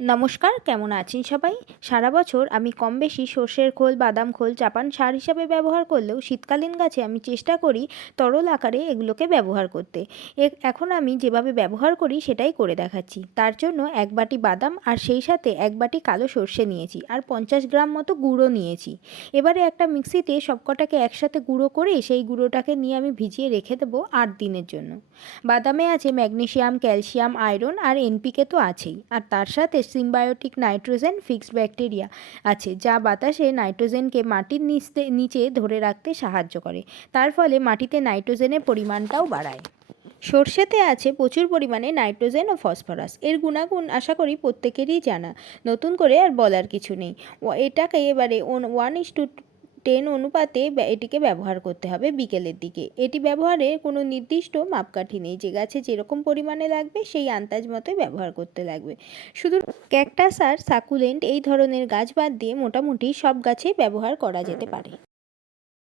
নমস্কার, কেমন আছেন সবাই? সারা বছর আমি কম বেশি সর্ষের খোল, বাদাম খোল, চাপান সার হিসাবে ব্যবহার করলেও শীতকালীন গাছে আমি চেষ্টা করি তরল আকারে এগুলোকে ব্যবহার করতে। এখন আমি যেভাবে ব্যবহার করি সেটাই করে দেখাচ্ছি। তার জন্য এক বাটি বাদাম আর সেই সাথে এক বাটি কালো সর্ষে নিয়েছি আর পঞ্চাশ গ্রাম মতো গুঁড়ো নিয়েছি। এবারে একটা মিক্সিতে সবকটাকে একসাথে গুঁড়ো করে সেই গুঁড়োটাকে নিয়ে আমি ভিজিয়ে রেখে দেবো আট দিনের জন্য। বাদামে আছে ম্যাগনেশিয়াম, ক্যালসিয়াম, আয়রন আর এনপিকে তো আছেই। আর তার সাথে সিম্বায়োটিক নাইট্রোজেন ফিক্সড ব্যাকটেরিয়া আছে, যা বাতাসে নাইট্রোজেনকে মাটির নিচতে, নিচে ধরে রাখতে সাহায্য করে। তার ফলে মাটিতে নাইট্রোজেনের পরিমাণটাও বাড়ায়। সর্ষেতে আছে প্রচুর পরিমাণে নাইট্রোজেন ও ফসফরাস। এর গুণাগুণ আশা করি প্রত্যেকেরই জানা। নতুন করে আর বলার কিছু নেই। এটাকে এবারে ওয়ান ইস টু টেন অনুপাতে এটিকে ব্যবহার করতে হবে বিকেলের দিকে। এটি ব্যবহারে কোনো নির্দিষ্ট মাপকাঠি নেই। যে গাছে যেরকম পরিমাণে লাগবে, সেই আন্দাজ মতোই ব্যবহার করতে লাগবে। শুধু ক্যাকটাস আর সাকুলেন্ট এই ধরনের গাছ বাদ দিয়ে মোটামুটি সব গাছে ব্যবহার করা যেতে পারে।